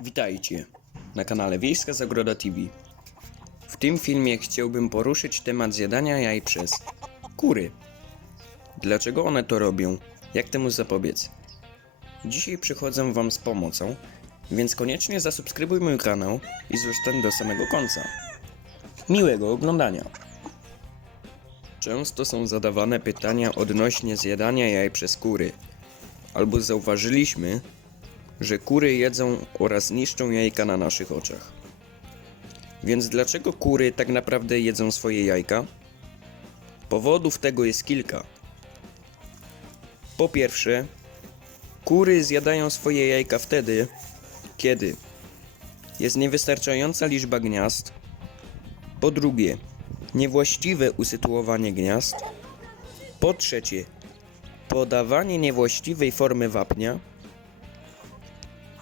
Witajcie na kanale Wiejska Zagroda TV. W tym filmie chciałbym poruszyć temat zjadania jaj przez kury. Dlaczego one to robią? Jak temu zapobiec? Dzisiaj przychodzę Wam z pomocą, więc koniecznie zasubskrybuj mój kanał i zostań do samego końca. Miłego oglądania! Często są zadawane pytania odnośnie zjadania jaj przez kury. Albo zauważyliśmy, że kury jedzą oraz niszczą jajka na naszych oczach. Więc dlaczego kury tak naprawdę jedzą swoje jajka? Powodów tego jest kilka. Po pierwsze, kury zjadają swoje jajka wtedy, kiedy jest niewystarczająca liczba gniazd. Po drugie, niewłaściwe usytuowanie gniazd. Po trzecie, podawanie niewłaściwej formy wapnia.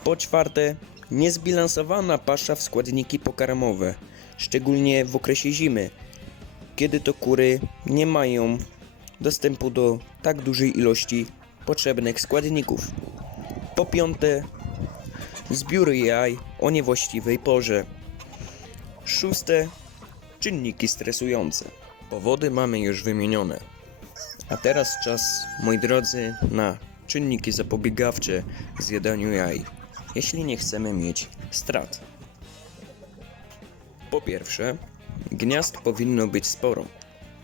Po czwarte, niezbilansowana pasza w składniki pokarmowe, szczególnie w okresie zimy, kiedy to kury nie mają dostępu do tak dużej ilości potrzebnych składników. Po piąte, zbiór jaj o niewłaściwej porze. Szóste, czynniki stresujące. Powody mamy już wymienione. A teraz czas, moi drodzy, na czynniki zapobiegawcze zjadaniu jaj, jeśli nie chcemy mieć strat. Po pierwsze, gniazd powinno być sporo.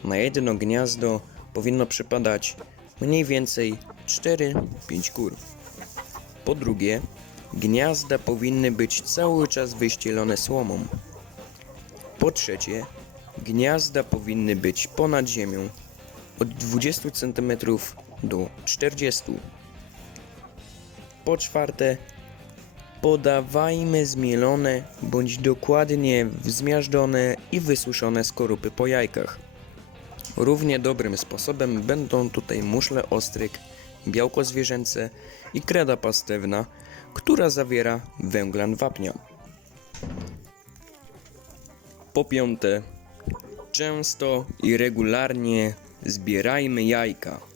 Na jedno gniazdo powinno przypadać mniej więcej 4-5 kur. Po drugie, gniazda powinny być cały czas wyścielone słomą. Po trzecie, gniazda powinny być ponad ziemią od 20 cm do 40 Po czwarte, podawajmy zmielone bądź dokładnie zmiażdżone i wysuszone skorupy po jajkach. Równie dobrym sposobem będą tutaj muszle ostryk, białko zwierzęce i kreda pastewna, która zawiera węglan wapnia. Po piąte, często i regularnie zbierajmy jajka.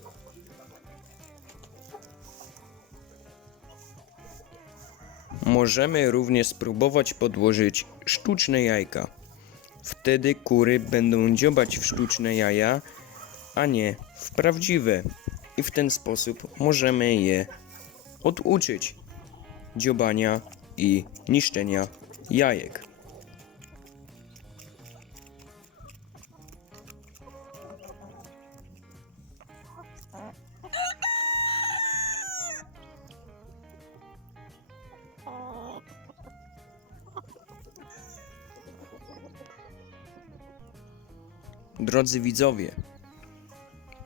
Możemy również spróbować podłożyć sztuczne jajka. Wtedy kury będą dziobać w sztuczne jaja, a nie w prawdziwe. I w ten sposób możemy je oduczyć dziobania i niszczenia jajek. Drodzy widzowie,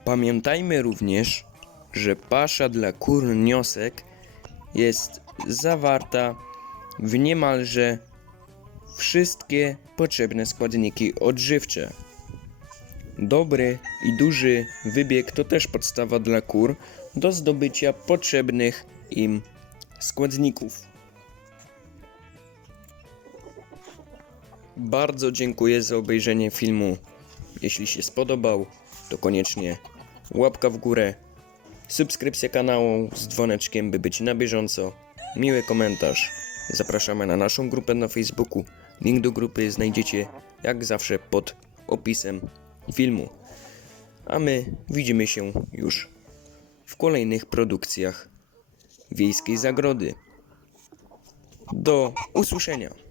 pamiętajmy również, że pasza dla kur niosek jest zawarta w niemalże wszystkie potrzebne składniki odżywcze. Dobry i duży wybieg to też podstawa dla kur do zdobycia potrzebnych im składników. Bardzo dziękuję za obejrzenie filmu. Jeśli się spodobał, to koniecznie łapka w górę, subskrypcja kanału z dzwoneczkiem, by być na bieżąco, miły komentarz. Zapraszamy na naszą grupę na Facebooku. Link do grupy znajdziecie jak zawsze pod opisem filmu. A my widzimy się już w kolejnych produkcjach Wiejskiej Zagrody. Do usłyszenia.